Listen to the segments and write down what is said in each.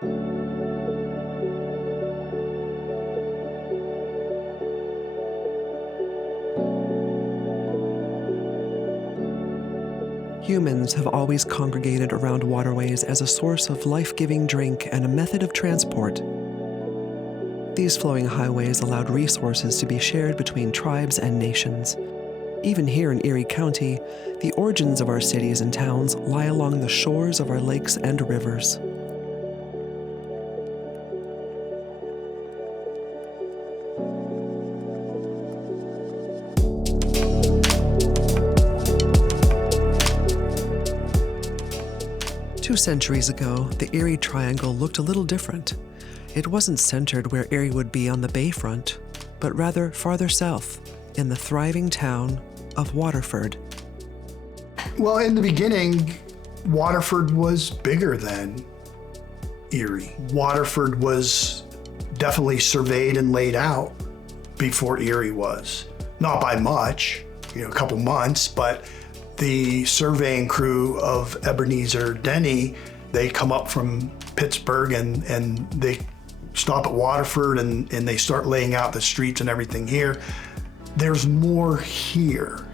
Humans have always congregated around waterways as a source of life-giving drink and a method of transport. These flowing highways allowed resources to be shared between tribes and nations. Even here in Erie County, the origins of our cities and towns lie along the shores of our lakes and rivers. Two centuries ago, the Erie Triangle looked a little different. It wasn't centered where Erie would be on the bayfront, but rather farther south, in the thriving town of Waterford. Well, in the beginning, Waterford was bigger than Erie. Waterford was definitely surveyed and laid out before Erie was. Not by much, a couple months, but the surveying crew of Ebenezer Denny, they come up from Pittsburgh and they stop at Waterford and they start laying out the streets and everything here. There's more here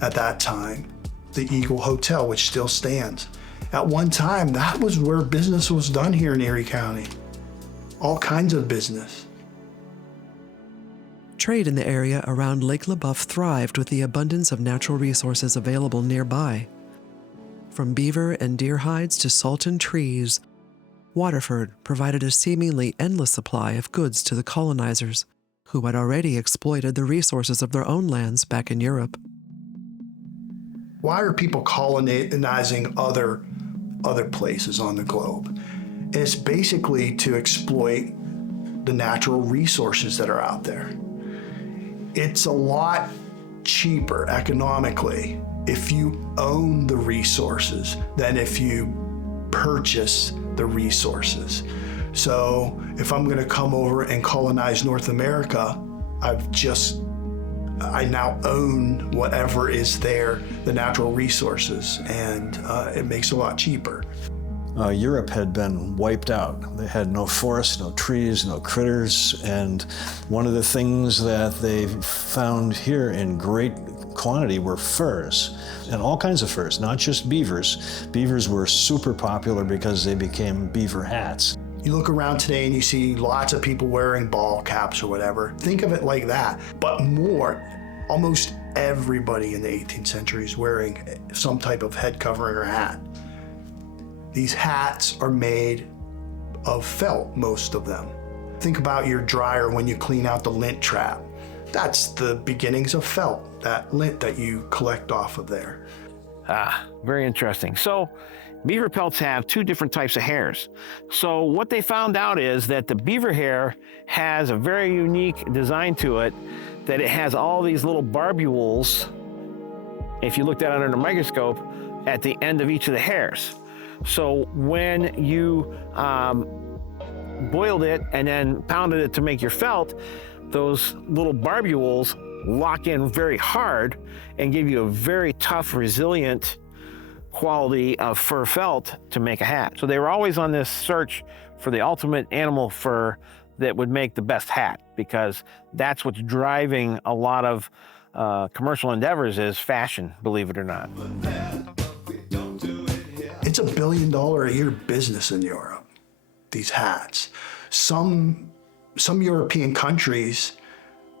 at that time. The Eagle Hotel, which still stands. At one time, that was where business was done here in Erie County. All kinds of business. Trade in the area around Lake LaBeouf thrived with the abundance of natural resources available nearby. From beaver and deer hides to salt and trees, Waterford provided a seemingly endless supply of goods to the colonizers, who had already exploited the resources of their own lands back in Europe. Why are people colonizing other places on the globe? And it's basically to exploit the natural resources that are out there. It's a lot cheaper economically if you own the resources than if you purchase the resources. So if I'm going to come over and colonize North America, I now own whatever is there, the natural resources, and it makes it a lot cheaper. Europe had been wiped out. They had no forests, no trees, no critters, and one of the things that they found here in great quantity were furs, and all kinds of furs, not just beavers. Beavers were super popular because they became beaver hats. You look around today and you see lots of people wearing ball caps or whatever. Think of it like that, but more. Almost everybody in the 18th century is wearing some type of head covering or hat. These hats are made of felt, most of them. Think about your dryer when you clean out the lint trap. That's the beginnings of felt, that lint that you collect off of there. Very interesting. So beaver pelts have two different types of hairs. So what they found out is that the beaver hair has a very unique design to it, that it has all these little barbules, if you looked at it under the microscope, at the end of each of the hairs. So when you boiled it and then pounded it to make your felt, those little barbules lock in very hard and give you a very tough, resilient quality of fur felt to make a hat. So they were always on this search for the ultimate animal fur that would make the best hat, because that's what's driving a lot of commercial endeavors is fashion, believe it or not. It's $1 billion a year business in Europe, these hats. Some European countries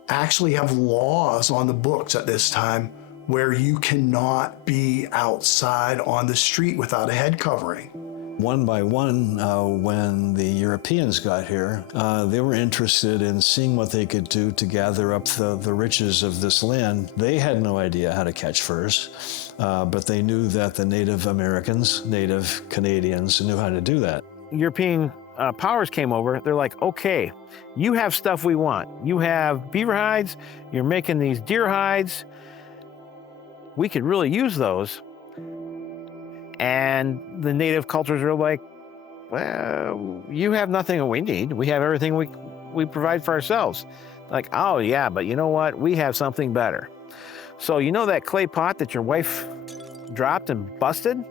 actually have laws on the books at this time where you cannot be outside on the street without a head covering. One by one, when the Europeans got here, they were interested in seeing what they could do to gather up the riches of this land. They had no idea how to catch furs, but they knew that the Native Americans, Native Canadians knew how to do that. European powers came over, they're like, okay, you have stuff we want. You have beaver hides, you're making these deer hides. We could really use those. And the native cultures are like, well, you have nothing that we need. We have everything we provide for ourselves. Like, oh yeah, but you know what? We have something better. So you know that clay pot that your wife dropped and busted?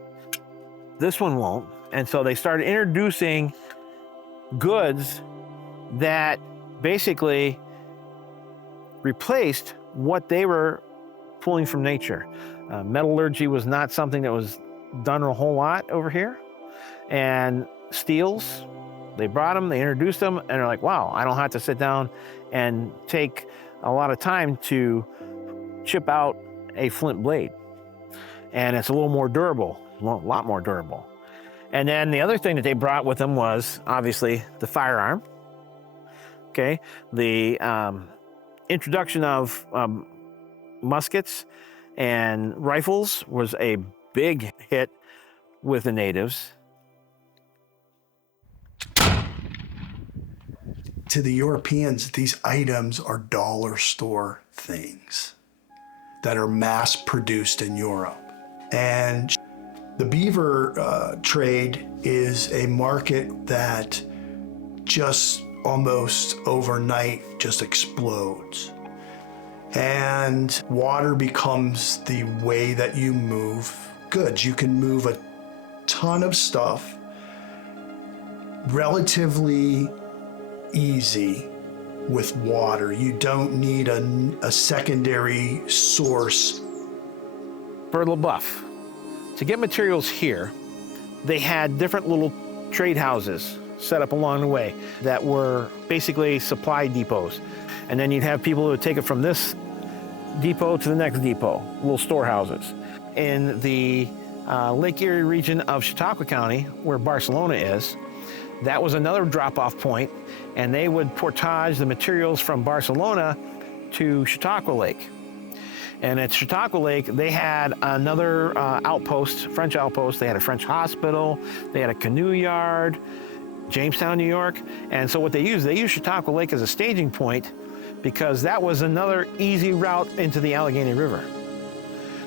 This one won't. And so they started introducing goods that basically replaced what they were pulling from nature. Metallurgy was not something that was done a whole lot over here. And steels, they brought them, they introduced them, and they're like, wow, I don't have to sit down and take a lot of time to chip out a flint blade. And it's a little more durable, a lot more durable. And then the other thing that they brought with them was obviously the firearm. Okay, the introduction of muskets and rifles was a big hit with the natives. To the Europeans, these items are dollar store things that are mass produced in Europe. And the beaver trade is a market that just almost overnight just explodes. And water becomes the way that you move goods. You can move a ton of stuff relatively easy with water. You don't need a secondary source. For LaBeouf, to get materials here, they had different little trade houses set up along the way that were basically supply depots. And then you'd have people who would take it from this depot to the next depot, little storehouses. In the Lake Erie region of Chautauqua County, where Barcelona is, that was another drop-off point, and they would portage the materials from Barcelona to Chautauqua Lake. And at Chautauqua Lake, they had another outpost, French outpost. They had a French hospital, they had a canoe yard, Jamestown, New York. And so what they used Chautauqua Lake as a staging point because that was another easy route into the Allegheny River.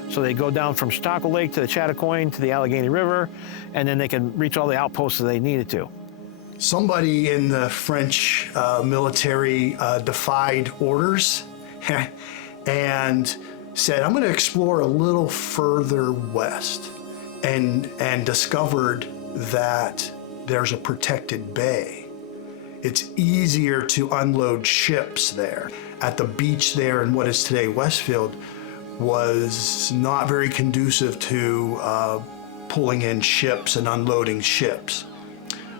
So they go down from Chautauqua Lake to the Chattacoin to the Allegheny River, and then they could reach all the outposts that they needed to. Somebody in the French military defied orders and said, I'm going to explore a little further west, and discovered that there's a protected bay. It's easier to unload ships there. At the beach there in what is today Westfield was not very conducive to pulling in ships and unloading ships.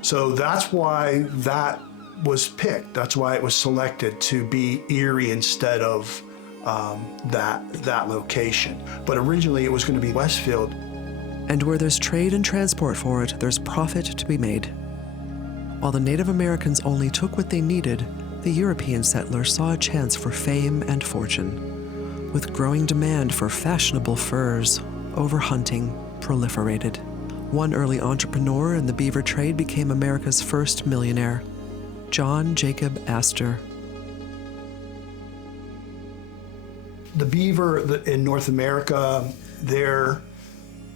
So that's why that was picked. That's why it was selected to be Erie instead of that location. But originally it was going to be Westfield. And where there's trade and transport for it, there's profit to be made. While the Native Americans only took what they needed, the European settlers saw a chance for fame and fortune. With growing demand for fashionable furs, overhunting proliferated. One early entrepreneur in the beaver trade became America's first millionaire, John Jacob Astor. The beaver in North America, they're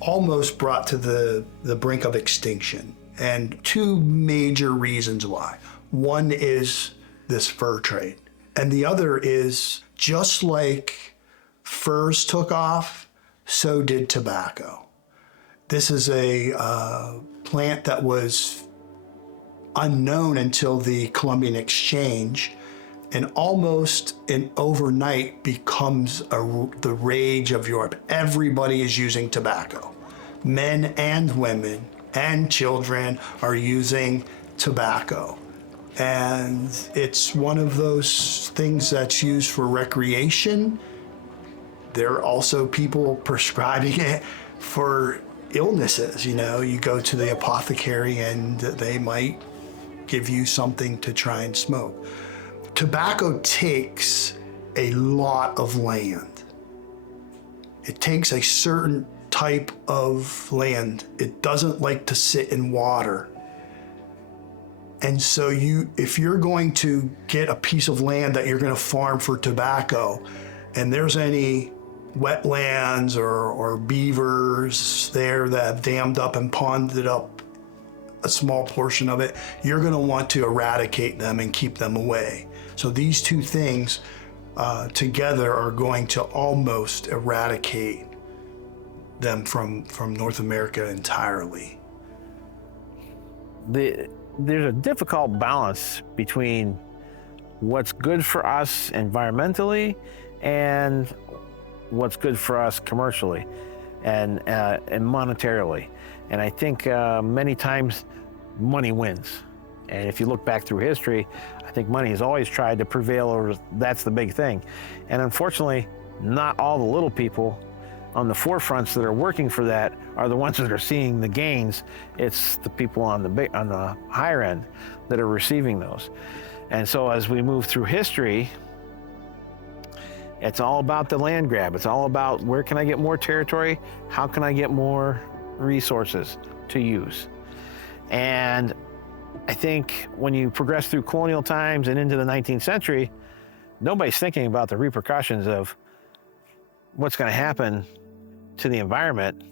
almost brought to the brink of extinction. And two major reasons why. One is this fur trade. And the other is just like furs took off, so did tobacco. This is a plant that was unknown until the Columbian Exchange, and almost overnight becomes the rage of Europe. Everybody is using tobacco. Men and women and children are using tobacco. And it's one of those things that's used for recreation. There are also people prescribing it for illnesses. You know, you go to the apothecary and they might give you something to try and smoke. Tobacco takes a lot of land. It takes a certain type of land. It doesn't like to sit in water. And so if you're going to get a piece of land that you're going to farm for tobacco, and there's any wetlands or beavers there that have dammed up and ponded up a small portion of it, you're going to want to eradicate them and keep them away. So these two things together are going to almost eradicate them from North America entirely. there's a difficult balance between what's good for us environmentally and what's good for us commercially and monetarily. And I think many times money wins. And if you look back through history, I think money has always tried to prevail over, that's the big thing. And unfortunately, not all the little people on the forefronts that are working for that are the ones that are seeing the gains. It's the people on the higher end that are receiving those. And so as we move through history, it's all about the land grab. It's all about where can I get more territory? How can I get more resources to use? And I think when you progress through colonial times and into the 19th century, nobody's thinking about the repercussions of what's going to happen to the environment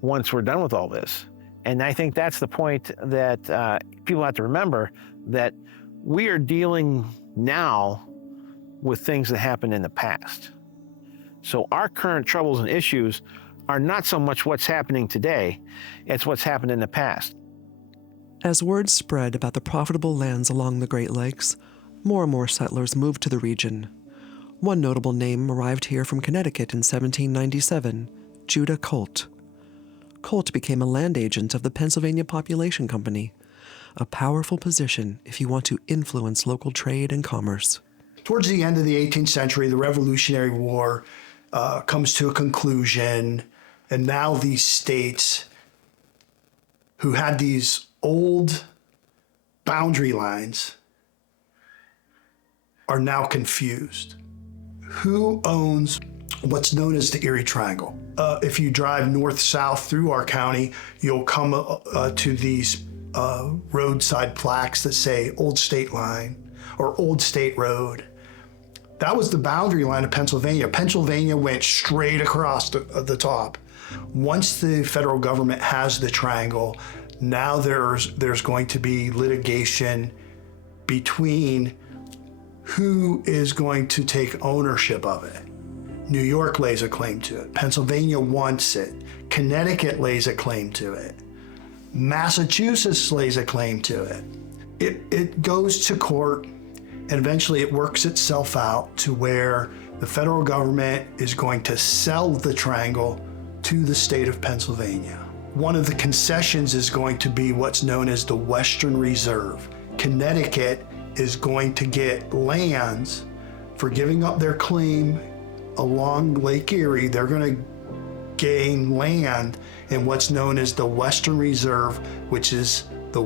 once we're done with all this. And I think that's the point that people have to remember, that we are dealing now with things that happened in the past. So our current troubles and issues are not so much what's happening today, it's what's happened in the past. As word spread about the profitable lands along the Great Lakes, more and more settlers moved to the region. One notable name arrived here from Connecticut in 1797, Judah Colt. Colt became a land agent of the Pennsylvania Population Company, a powerful position if you want to influence local trade and commerce. Towards the end of the 18th century, the Revolutionary War comes to a conclusion, and now these states who had these old boundary lines are now confused. Who owns what's known as the Erie Triangle? If you drive north-south through our county, you'll come to these roadside plaques that say Old State Line or Old State Road. That was the boundary line of Pennsylvania. Pennsylvania went straight across the top. Once the federal government has the triangle, now there's going to be litigation between who is going to take ownership of it. New York lays a claim to it. Pennsylvania wants it. Connecticut lays a claim to it. Massachusetts lays a claim to it. It goes to court, and eventually it works itself out to where the federal government is going to sell the triangle to the state of Pennsylvania. One of the concessions is going to be what's known as the Western Reserve. Connecticut is going to get lands for giving up their claim along Lake Erie. They're going to gain land in what's known as the Western Reserve, which is the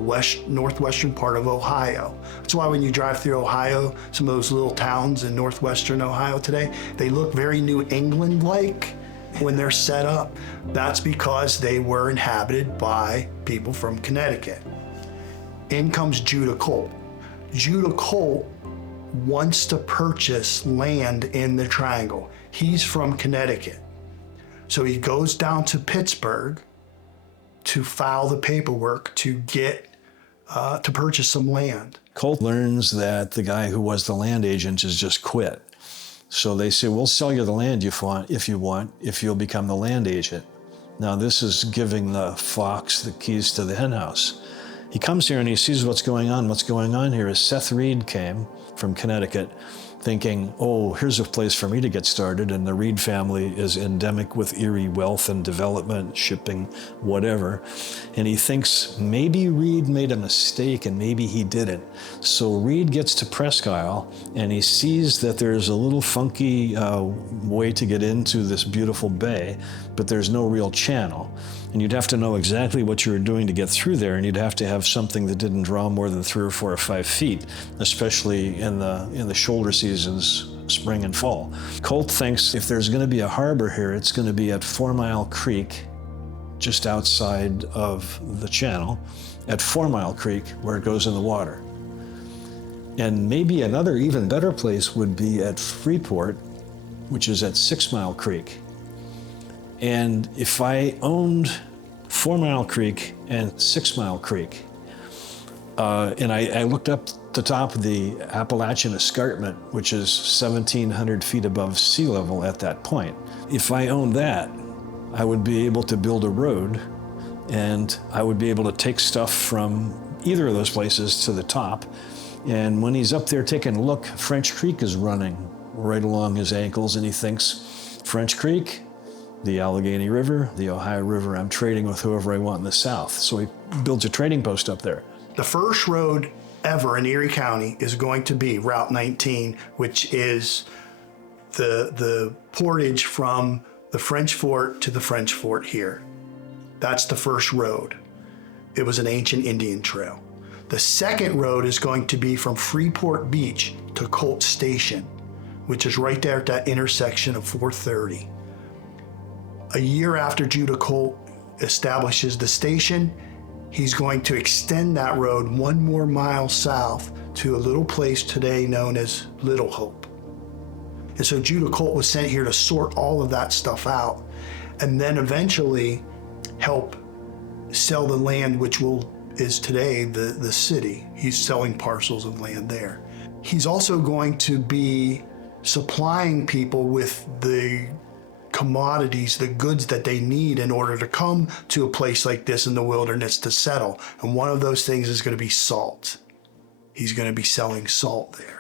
northwestern part of Ohio. That's why when you drive through Ohio, some of those little towns in northwestern Ohio today, they look very New England-like when they're set up. That's because they were inhabited by people from Connecticut. In comes Judah Colt. Judah Colt wants to purchase land in the triangle. He's from Connecticut. So he goes down to Pittsburgh to file the paperwork to get to purchase some land. Colt learns that the guy who was the land agent has just quit. So they say, we'll sell you the land if you'll become the land agent. Now this is giving the fox the keys to the hen house. He comes here and he sees what's going on. What's going on here is Seth Reed came from Connecticut thinking, oh, here's a place for me to get started. And the Reed family is endemic with Erie wealth and development, shipping, whatever. And he thinks maybe Reed made a mistake and maybe he didn't. So Reed gets to Presque Isle and he sees that there's a little funky way to get into this beautiful bay, but there's no real channel. And you'd have to know exactly what you were doing to get through there, and you'd have to have something that didn't draw more than 3 or 4 or 5 feet, especially in the shoulder seasons, spring and fall. Colt thinks if there's going to be a harbor here, it's going to be at 4 Mile Creek, just outside of the channel, at 4 Mile Creek, where it goes in the water. And maybe another even better place would be at Freeport, which is at 6 Mile Creek. And if I owned 4 Mile Creek and 6 Mile Creek, and I looked up the top of the Appalachian Escarpment, which is 1,700 feet above sea level at that point. If I owned that, I would be able to build a road And I would be able to take stuff from either of those places to the top. And when he's up there taking a look, French Creek is running right along his ankles, and he thinks, French Creek, the Allegheny River, the Ohio River, I'm trading with whoever I want in the south. So he builds a trading post up there. The first road ever in Erie County is going to be Route 19, which is the portage from the French Fort to the French Fort here. That's the first road. It was an ancient Indian trail. The second road is going to be from Freeport Beach to Colt Station, which is right there at that intersection of 430. A year after Judah Colt establishes the station, he's going to extend that road 1 more mile south to a little place today known as Little Hope. And so Judah Colt was sent here to sort all of that stuff out and then eventually help sell the land, which is today the city. He's selling parcels of land there. He's also going to be supplying people with the commodities, the goods that they need in order to come to a place like this in the wilderness to settle. And one of those things is going to be salt. He's going to be selling salt there.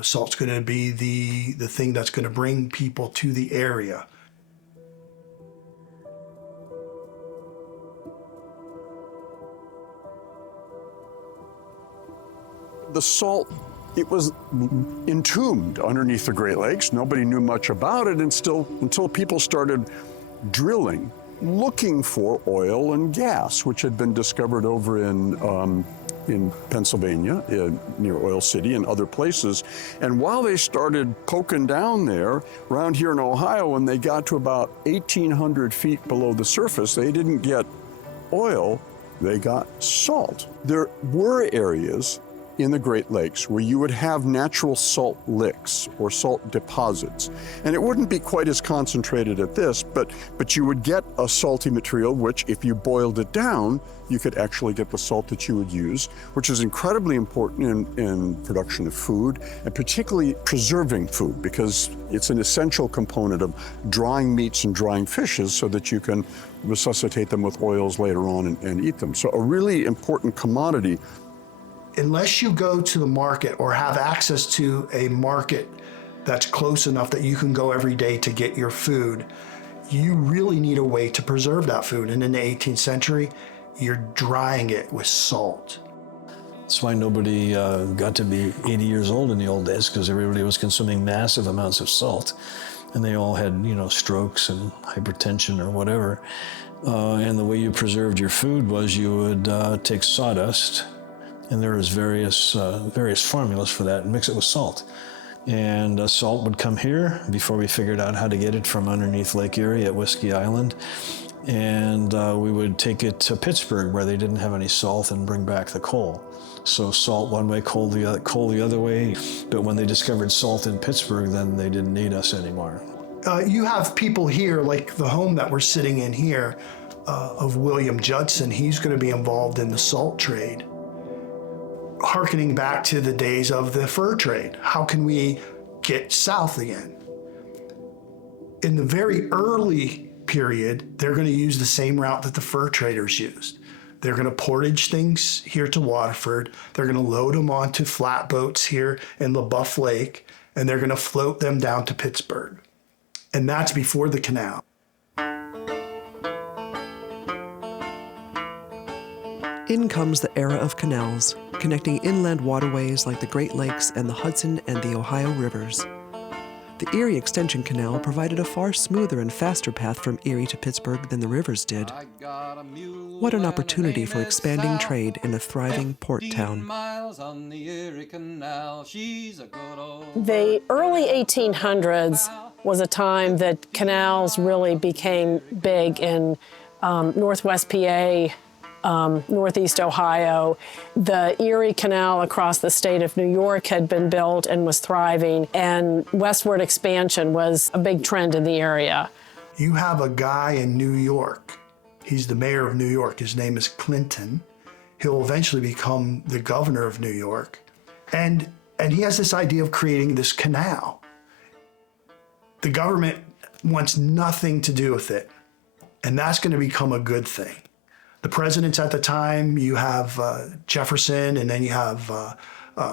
Salt's going to be the thing that's going to bring people to the area. The salt, it was entombed underneath the Great Lakes. Nobody knew much about it until people started drilling, looking for oil and gas, which had been discovered over in Pennsylvania, near Oil City and other places. And while they started poking down there, around here in Ohio, when they got to about 1,800 feet below the surface, they didn't get oil, they got salt. There were areas in the Great Lakes where you would have natural salt licks or salt deposits. And it wouldn't be quite as concentrated at this, but you would get a salty material, which if you boiled it down, you could actually get the salt that you would use, which is incredibly important in production of food, and particularly preserving food, because it's an essential component of drying meats and drying fishes so that you can resuscitate them with oils later on and eat them. So a really important commodity. Unless you go to the market or have access to a market that's close enough that you can go every day to get your food, you really need a way to preserve that food. And in the 18th century, you're drying it with salt. That's why nobody got to be 80 years old in the old days, because everybody was consuming massive amounts of salt. And they all had, strokes and hypertension or whatever. And the way you preserved your food was you would take sawdust, and there was various formulas for that, and mix it with salt. And salt would come here before we figured out how to get it from underneath Lake Erie at Whiskey Island. And we would take it to Pittsburgh, where they didn't have any salt, and bring back the coal. So salt one way, coal the other way. But when they discovered salt in Pittsburgh, then they didn't need us anymore. You have people here, like the home that we're sitting in here, of William Judson. He's going to be involved in the salt trade, hearkening back to the days of the fur trade. How can we get south again? In the very early period, they're going to use the same route that the fur traders used. They're going to portage things here to Waterford. They're going to load them onto flatboats here in LaBeouf Lake, and they're going to float them down to Pittsburgh. And that's before the canal. In comes the era of canals, connecting inland waterways like the Great Lakes and the Hudson and the Ohio rivers. The Erie Extension Canal provided a far smoother and faster path from Erie to Pittsburgh than the rivers did. What an opportunity for expanding trade in a thriving port town. The early 1800s was a time that canals really became big in Northwest PA, Northeast Ohio. The Erie Canal across the state of New York had been built and was thriving, and westward expansion was a big trend in the area. You have a guy in New York. He's the mayor of New York. His name is Clinton. He'll eventually become the governor of New York. And he has this idea of creating this canal. The government wants nothing to do with it. And that's going to become a good thing. The presidents at the time, you have Jefferson and then you have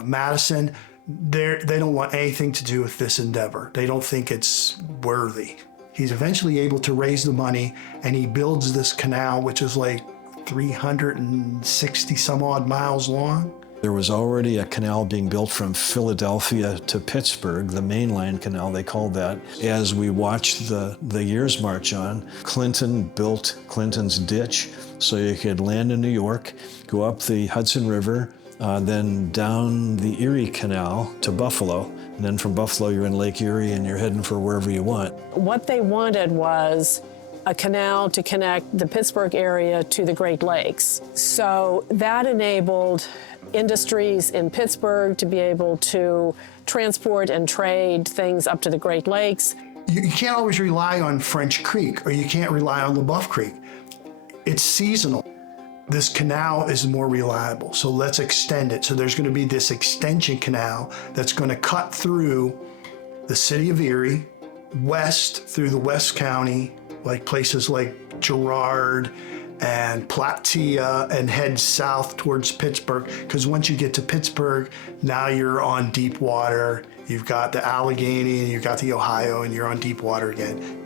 Madison. They don't want anything to do with this endeavor. They don't think it's worthy. He's eventually able to raise the money, and he builds this canal, which is like 360 some odd miles long. There was already a canal being built from Philadelphia to Pittsburgh, the mainline canal, they called that. As we watched the years march on, Clinton built Clinton's Ditch so you could land in New York, go up the Hudson River, then down the Erie Canal to Buffalo. And then from Buffalo, you're in Lake Erie and you're heading for wherever you want. What they wanted was a canal to connect the Pittsburgh area to the Great Lakes. So that enabled industries in Pittsburgh to be able to transport and trade things up to the Great Lakes. You can't always rely on French Creek, or you can't rely on LaBeouf Creek. It's seasonal. This canal is more reliable, so let's extend it. So there's going to be this extension canal that's going to cut through the city of Erie, west through the West County, like places like Girard and Platea, and head south towards Pittsburgh. Because once you get to Pittsburgh, now you're on deep water. You've got the Allegheny and you've got the Ohio, and you're on deep water again.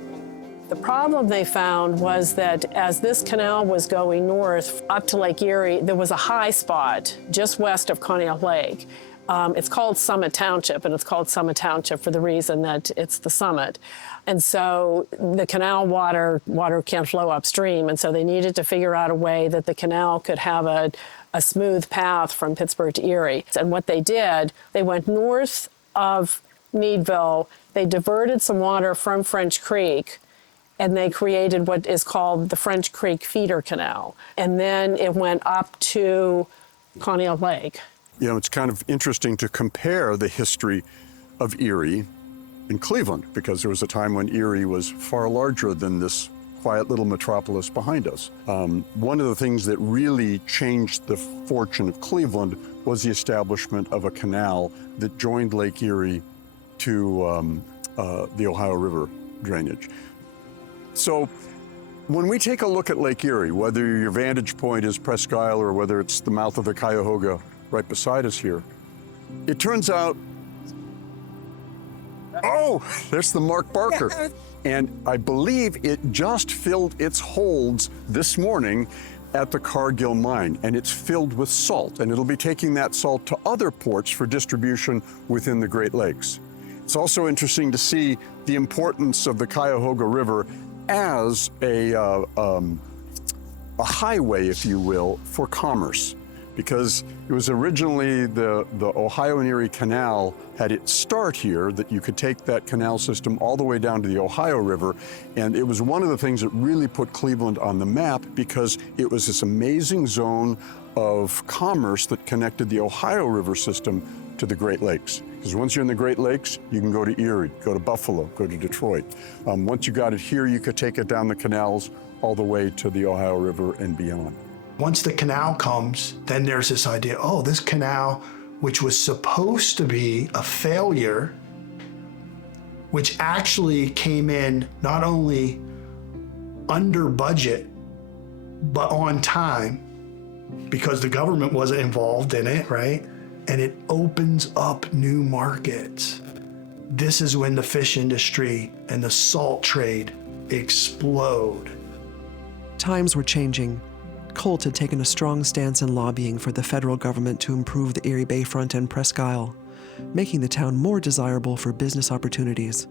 The problem they found was that as this canal was going north up to Lake Erie, there was a high spot just west of Conneaut Lake. It's called Summit Township, and it's called Summit Township for the reason that it's the summit. And so the canal water can't flow upstream, and so they needed to figure out a way that the canal could have a smooth path from Pittsburgh to Erie. And what they did, they went north of Meadville, they diverted some water from French Creek, and they created what is called the French Creek Feeder Canal. And then it went up to Conneaut Lake. You know, it's kind of interesting to compare the history of Erie and Cleveland, because there was a time when Erie was far larger than this quiet little metropolis behind us. One of the things that really changed the fortune of Cleveland was the establishment of a canal that joined Lake Erie to the Ohio River drainage. So when we take a look at Lake Erie, whether your vantage point is Presque Isle or whether it's the mouth of the Cuyahoga right beside us here, it turns out, oh, there's the Mark Barker. And I believe it just filled its holds this morning at the Cargill mine, and it's filled with salt, and it'll be taking that salt to other ports for distribution within the Great Lakes. It's also interesting to see the importance of the Cuyahoga River as a highway, if you will, for commerce, because it was originally the Ohio and Erie Canal had its start here, that you could take that canal system all the way down to the Ohio River, and it was one of the things that really put Cleveland on the map, because it was this amazing zone of commerce that connected the Ohio River system to the Great Lakes. Because once you're in the Great Lakes, you can go to Erie, go to Buffalo, go to Detroit. Once you got it here, you could take it down the canals all the way to the Ohio River and beyond. Once the canal comes, then there's this idea, oh, this canal, which was supposed to be a failure, which actually came in not only under budget, but on time, because the government wasn't involved in it, right? And it opens up new markets. This is when the fish industry and the salt trade explode. Times were changing. Colt had taken a strong stance in lobbying for the federal government to improve the Erie Bayfront and Presque Isle, making the town more desirable for business opportunities.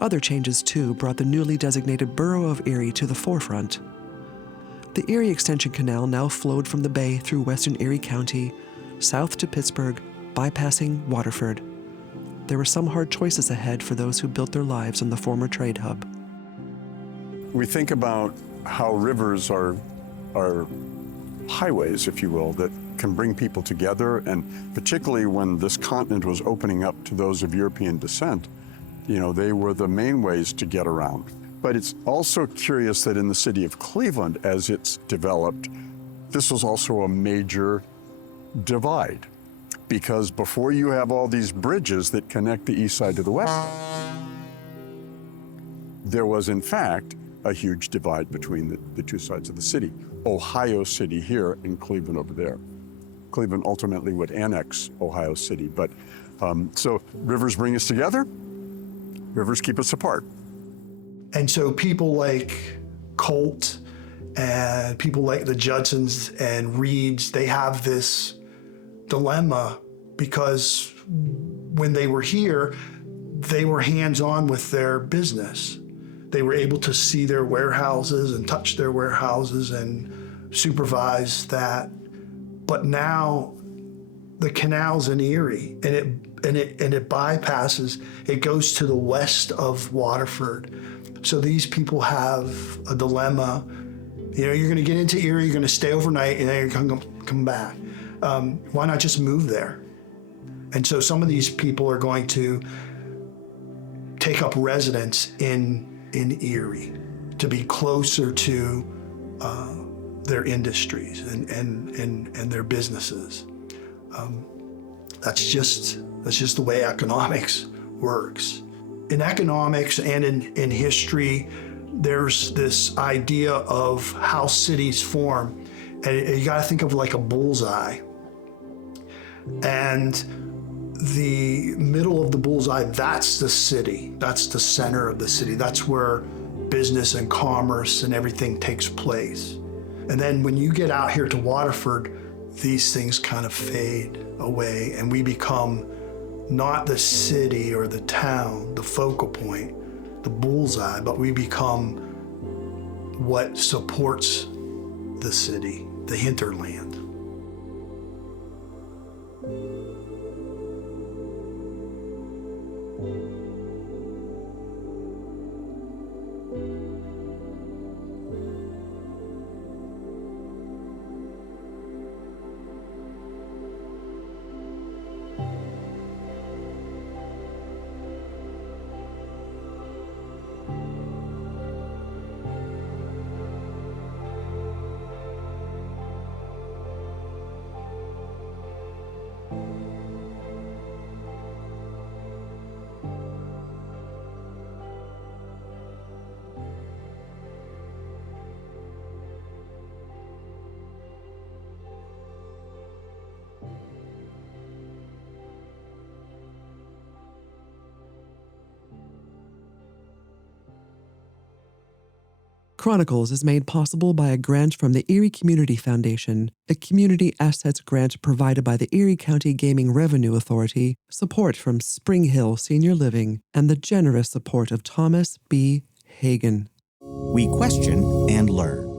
Other changes, too, brought the newly designated borough of Erie to the forefront. The Erie Extension Canal now flowed from the bay through western Erie County, south to Pittsburgh, bypassing Waterford. There were some hard choices ahead for those who built their lives on the former trade hub. We think about how rivers are highways, if you will, that can bring people together, and particularly when this continent was opening up to those of European descent, you know, they were the main ways to get around. But it's also curious that in the city of Cleveland, as it's developed, this was also a major divide, because before you have all these bridges that connect the east side to the west, there was in fact a huge divide between the two sides of the city. Ohio City here and Cleveland over there. Cleveland ultimately would annex Ohio City, but so rivers bring us together, rivers keep us apart. And so people like Colt and people like the Judsons and Reeds, they have this dilemma because when they were here, they were hands-on with their business. They were able to see their warehouses and touch their warehouses and supervise that. But now the canal's in Erie, and it bypasses, it goes to the west of Waterford. So these people have a dilemma. You know, you're gonna get into Erie, you're gonna stay overnight, and then you're gonna come back. Why not just move there? And so some of these people are going to take up residence in Erie to be closer to their industries and their businesses. That's just the way economics works. In economics and in history, there's this idea of how cities form, and you got to think of like a bullseye. And the middle of the bullseye, that's the city. That's the center of the city. That's where business and commerce and everything takes place. And then when you get out here to Waterford, these things kind of fade away and we become not the city or the town, the focal point, the bullseye, but we become what supports the city, the hinterland. Chronicles is made possible by a grant from the Erie Community Foundation, a community assets grant provided by the Erie County Gaming Revenue Authority, support from Spring Hill Senior Living, and the generous support of Thomas B. Hagen. We question and learn.